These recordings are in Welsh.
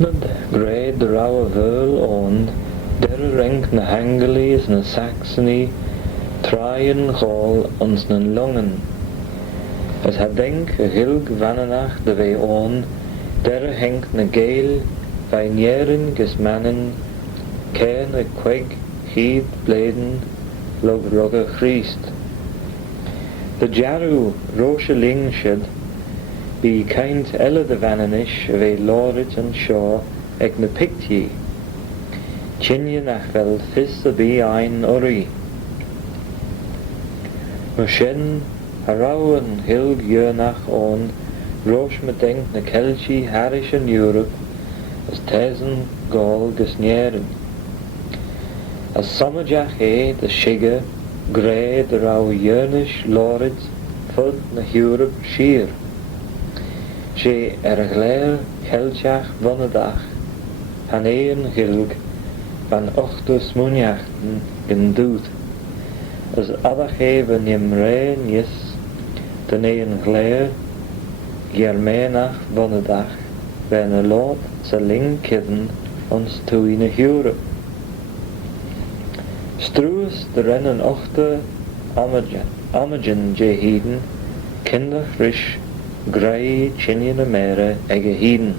Nad great the rau a bhul ón, der rank na Hangalies na Saxony, Traian hall ons na Longen. As ha denk a hilg vananach de vei ón, der henk na Gael, vai nierin gus mannen, cairn a quig, chiad bladen, log rugga Christ. The jaru roche lingshed, be kind elle de vananish of a Lorrit and Shaw ag na Pictie. Chinje nach vel fis a be ein ori. Moshen harau an hilg jönach on, roche me denk na Kelchi Irish and Europe, as Tesen Gaul gus Nieren. As Sommerjach de Shigge, grey de rau jönish Lorrit, fud na Europe sheer. She glare Kelchach vonnedag, han een hilg, van ochtus munjachten gendoet, as adach even jem reen jes, den een glare, Germenach vonnedag, ben a lot sa ling kidden ons toe in a Europe. Struus de rennen ochte Amagen je heden, kindach rish, grey chinje na mere ege heden.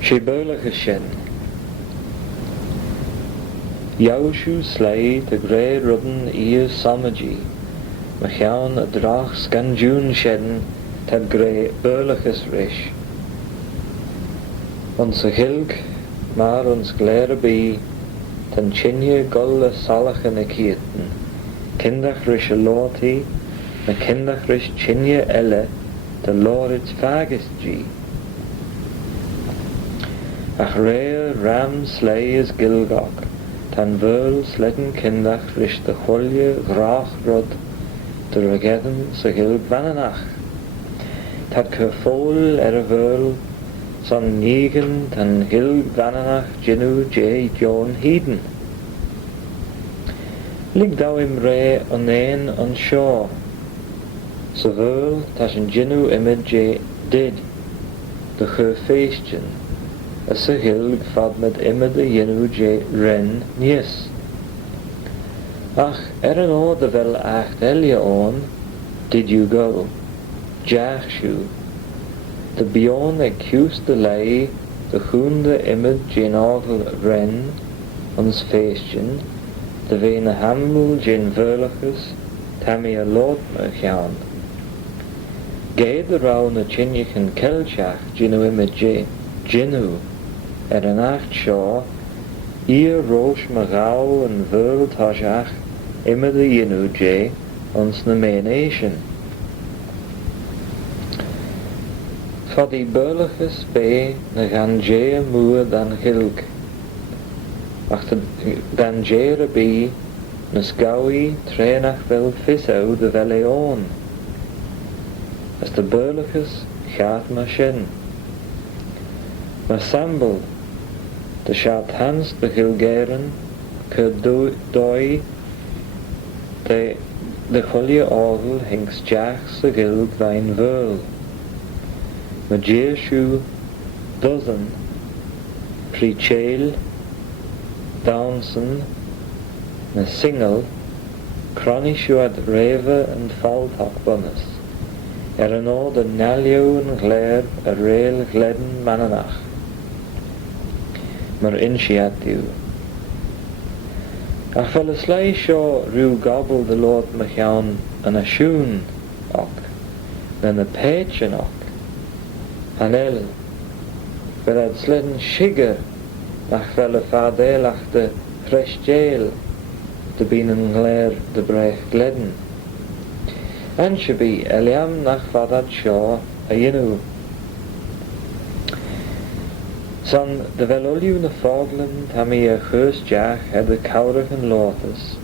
She beulige shen. Joushu slay de grey rudden ear somagy, machan a drach scanjun sheden, tad grey beuliges rish. Ons a hilg, maar ons glare bi, tan chinje gulle salachen a kieten, kindach rish a loti, na kindach rish chinje elle, de Lorits fagist gi. Ach rare ram slay is gilgog, tan vul sledden kindach rish de chwolje grach rod, de regedden sa gilg vananach. Tad ke fol a vul, son nigen tan gilg vananach ginu je John heden. Lig dau im re an een an shaw, so vul tas an ginu imid je did, de ge feestjen, as a hilg fad met imid a ginu je ren nies. Ach, an o de vel acht elje on, did you go, jach shu, de bion ag cús de lei, de chunde imid je nagel ren, ons feestjen, de vene hamel je veuliges, tammy a lot me gaan. Gei de rau na chinjichen kelchach, ginu imid je, ginu, an acht shaw, eer roos me gauw en veul tajach, imid a ginu je, ons na menation. Fa die beuliges be na gan je moe dan gilg. Ach dan je bi na Scawen trainach vel visau de veleon. As de beuliges gaat ma shin. Ma sambel de shat hans de gilgeren ke doi de chulje orgel hinks jach se gilg wein veul. Ma jeeshu dozen pre-chail Downson na single Cornish ad reve and faltak bonus an o de nalio en glare a rail gleden mananach mar insiatiu ach fel a slei shaw ru gobble de Lord machan an a shoon och then a page an och Hanel, ver het sledden schigger, nach velle vadelach de freshjail, de binnen gler de brech gledden. En she be eliam nach vadat shaw a yinu. Son de veloliu na foglen tammy a chus jach had de cowrach en lotus,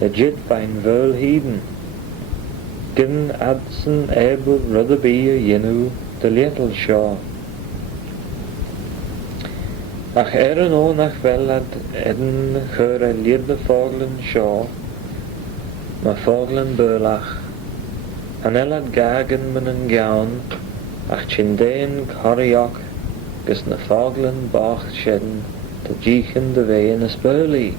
a jid bain veul heden. Gin adsen able rudder be a yinu, de little shaw. Ach an o nach vel ad edden chur a lierde foglen shaw, ma foglen beulach, an el ad gagen men an gaun, ach chindéin coriach gus na faglan bach sheden de ddíchan de bhéin is burlí.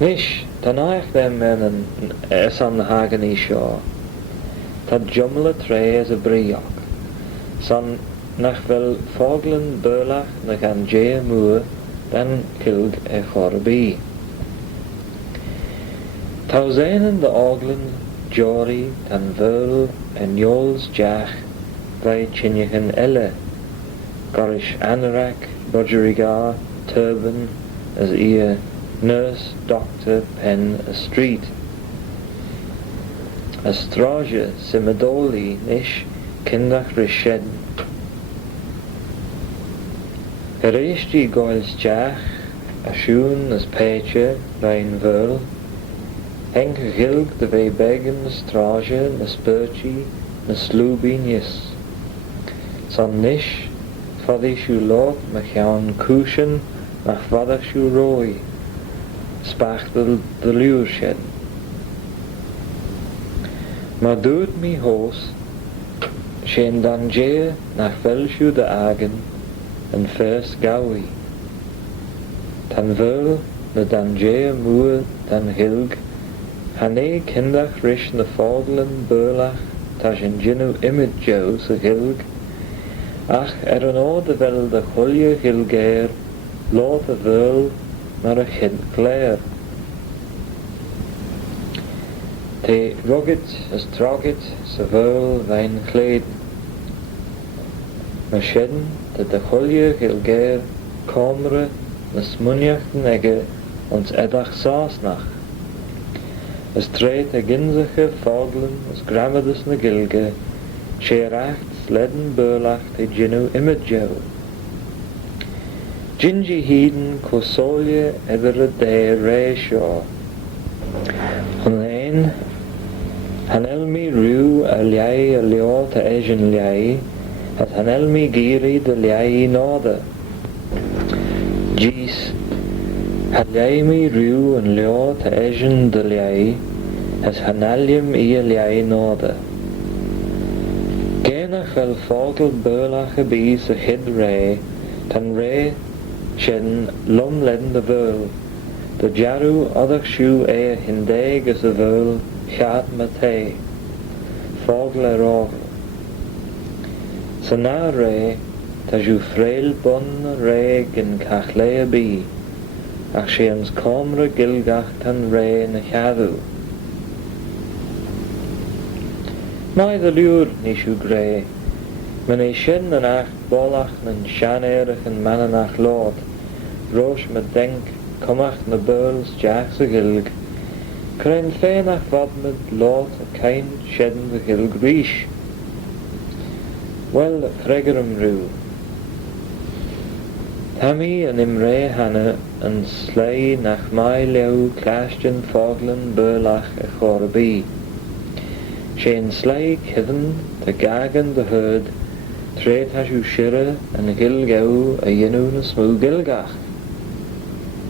Nis, tá náich them men is an na haganí seo. Tá jumla tré as a bríach. San nach bhfuil faglan burlach na gan dé mua den kilg chorbí. Tá zéanan de áglan Jory tan bhil neol's deach bhai chinnechan eile. Gorish anorak, budgeriga, turban, as nurse, doctor, pen, a street. As straja, simadoli, nish, kindach rished. Gereshti goil's deach, a shoon as peche, rain verl. Henk gilg de vei begen na straja, na spurchi, na slubinius. San nish, fadishu lot, machian kushin, nach vadashu roi. Spachtel de luurshed. Maar doet mi hoos, shen dan jee nach velshu de agen, en vers gawi. Tan verl na dan jee moe dan hilg, hane kindach rish na foglen burlach, tashin jinu imid jo se hilg, ach an ode vel de chulje hilgeer, lot a verl, naar a chid clair. Te rugged as trogget sa verl wein chleden. Maar sheden de chulje hilgeer komre na smunjachten egge ons edach saasnach. As treed a ginzige foglen as grammidus na gilge, sé racht sledden burlach te ginu imidjo. Gingy heden kosolje edere de reisho. Haneen, hanelmi ru a liai a leo te ejen liai, at hanelmi giri de liai node. Gis, hanelmi ru an leo te ejen de liai, at hanalium I liai node. Genach wel vogel burlach a bies a hid re, tan re, sheden lum ledden de verl. De jaru odach shu hindeg as a verl, chad mate. Vogel rogel. Sa na re, ta ju freil bun re gin cachlea bi, ach sheans comre gilgach tan re na chadu. Mai de luur nishu grey, men shin an acht bolach nan shanerich en mananach lot, rosh me denk, komach na burls jachs a gilg, krein feinach vadmed lot a kain sheden de gilg rish. Well, fregerum ru. Tammy an imre hanne an slay nach mai leu clashtjen foglen burlach a chorbi. Shane slay kidden te gagan de herd, treed has u shirre en gilgau a yinu na smu gilgach.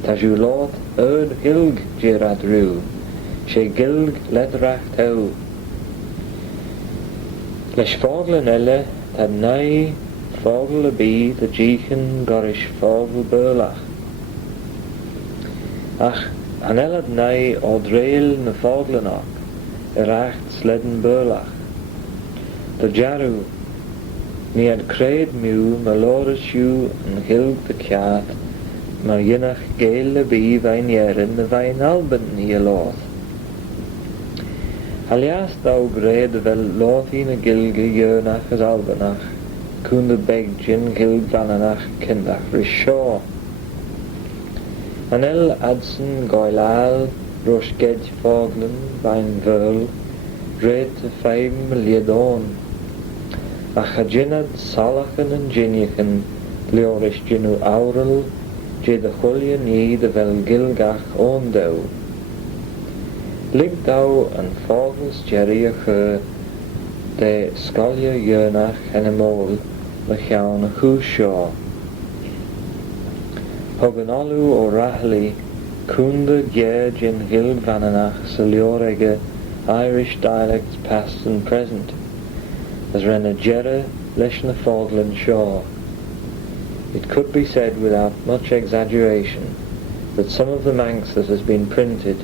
Tas u lot gilg gerad ru, she gilg ledrach tau. Lesh foglen elle, tad nai fogel a bi de jichen gorish fogel burlach. Ach, an ellad nai odreil na foglenach, eracht sledden burlach. De jaru, ni had creed mew, malores u en gilg de kjaat, maar jinnach gele bi wein jeren de wein alben hier lood. Alias dau grede wel lothine gilge jönach as albenach, kunde begjin gilg vananach kindach rishaw. Anel adsen goilal, rosh ged foglen, wein verl, red te 5 million. Ach a jinnad salachen en jinnichen, leorish jinnu aurel, je de chulje nie de wel gilgach oondau. Lig dau an fogels jerry a chur, de skalje jönach en a mol, mechian a chushaw. Hogan alu o rahli, kunde gej in gilg vananach se leorege Irish dialects past and present, as rena Jera leis na Fáglann seo. It could be said without much exaggeration that some of the Manx that has been printed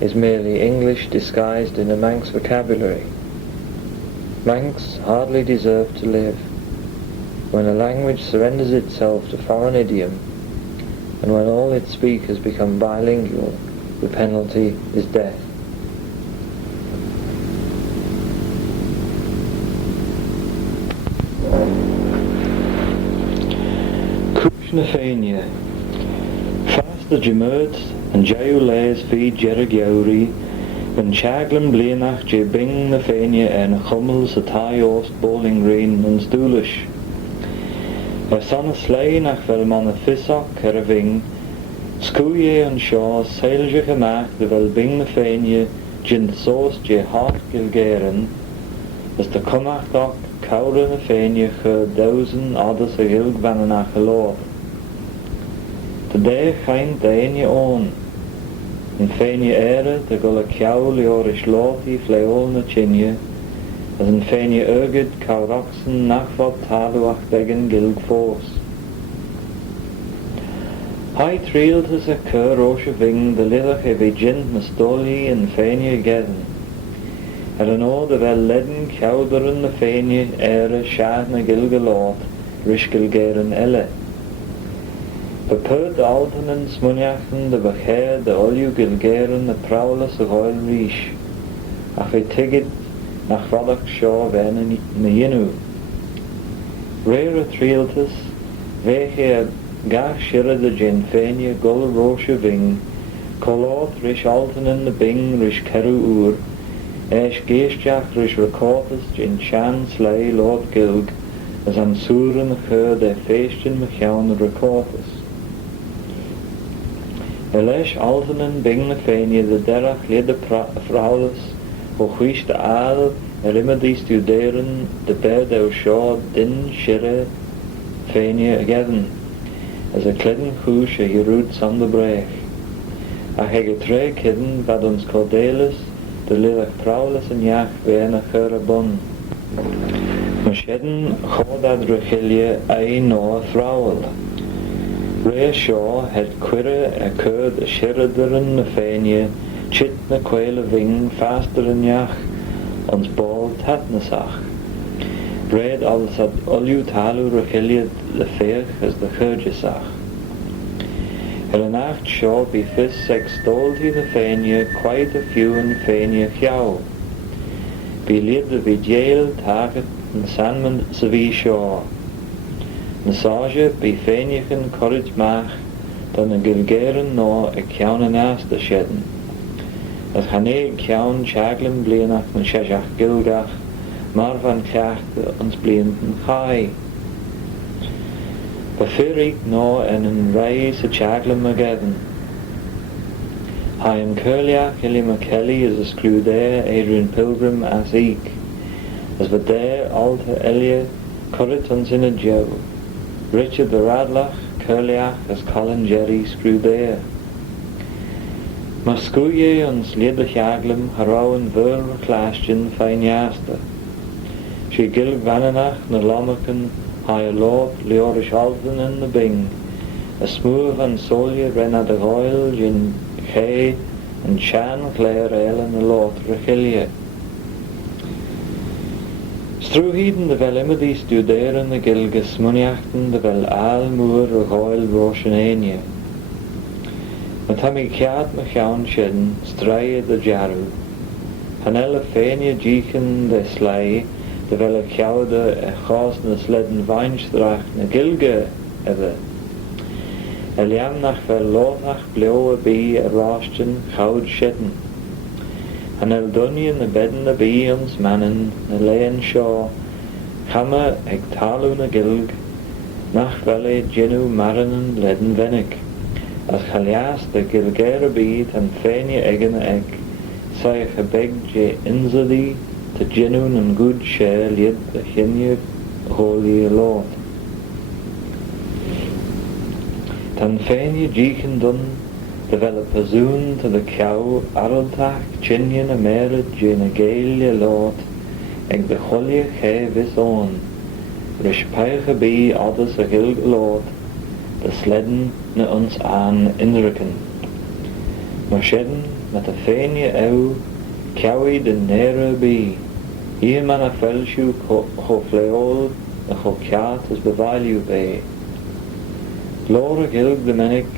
is merely English disguised in a Manx vocabulary. Manx hardly deserve to live. When a language surrenders itself to foreign idiom, and when all its speakers become bilingual, the penalty is death. Na Fainey, fast the Jimurds and Jayu lays feed Jeragyauri, when Chaglan Bleanach je bing na Fainey and Hummels a tie ost bowling green and stoolish. Son a sleigh nach Velman a Fissock Caraving, Scooye and Shaw sail je gemach de vel bing na Fainey, Jin sauce je hart gilgaren, as the Cumach doc Cowra na Fainey ge 1000 others a gilg vananach a lord. Today chaint daine on, in Fainey era de gola ciawl Irish Lothy fleol na Chinne, as in Fainey urgid Cowroxen nachfod taluach begin gilg fós. Hai trialtas a cur osha ving de lidach e vigint na Dolly in Fainey gedden, an o de vel ledden ciawderen na Fainey era shad na gilgalot, rishgil geren elle. Bepud altanen smuniachen de becher de olju gilgeren de praulas a goil rish, ach e tigid nach vadach shaw venen na yinu. Rare trialtas, veche a gach shirra de gin Fainey gul rosha ving, kolot rish altanen de bing rish keru ur, esh geestjach rish recortas gin shan slay lord gilg, as an suren chur de feestin mechaun recortas. Leis altanen bing na Fainey de derach lid de fraules, o chuis de aal rimme die studeren de bed o shaw din shirre Fainey agedden, as a cledden chuis a hirud san de brech. A hege tre kidden vad ons cordelis, de lidach fraules en jach veen a chur a bun. Mashedden chodad rechilje a no fraul. Ray Shaw had quirre a curd a shirraderen na Fainey, chit na quaile ving faster in jach, ons ball tatnasach. Red als had olju talu rechilje de feich as de churgesach. An acht Shaw be fis sextolti na Fainey quite a few in Fainey chiaw. Be lid de vigil taget en sanman savi Shaw. Nasage be Faineychen courage mach, dan a gilgeren no a ciawn an asta shedden. As hane ciawn chaglan blianach na sheshach gilgach, mar van clachte ons blianten chai. Befirig no en reis a chaglan magedden. Haim curliach Illy McKelly is a screwdare Adrian Pilgrim as eek, as the dare alta Elia curritons in a joe. Richard the Radlach, Curliach as Colin Jerry Screwdare. Mascuye ons liedach aglim harauen ver reclastion feinjasta. She gilg vananach na lomaken high lord Leorish alten in the bing. A smooth and solje rena de royal gin hay and chan clare ale in the lord rechilje. Struheden de vel immer die studeren de gilges muniachten de vel almoer a goil roshenenie. Met ham I kiat me chaun shedden, straie de jaru. Han elle Fainey jichen de slei, de vel a chaude a chos na sledden weinstrach na gilge ewe. Eliam nach vel lotach bleoe bi a rosten chaud shedden. Han el dunje na bedden na bi ons mannen na leien shaw, chamme eg talu na gilg, nach vele ginu marinen ledden vennig. As chalias de gilgere bid an Fainey eggen eg, saich a beg je inzadi te ginu an good share lid a chinje holy lord. Tan Fainey jichen dun, de vel a persoon to the cow araltach chinjen a mered je na gaelia lord, ag de cholie ché vis on, rish peiche bí adas a gilg lord, de sledden na ons aan indrukken. Maar shedden met de Fainey Kiawi de nere bí, hier man a felsju cho fleol a cho kiat as bevalju bé. Glore gilg de menik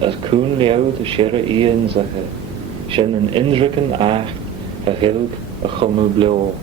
as koen leeuw de sherre ien zache, shen een indrukken acht a gilg a chomme blauw.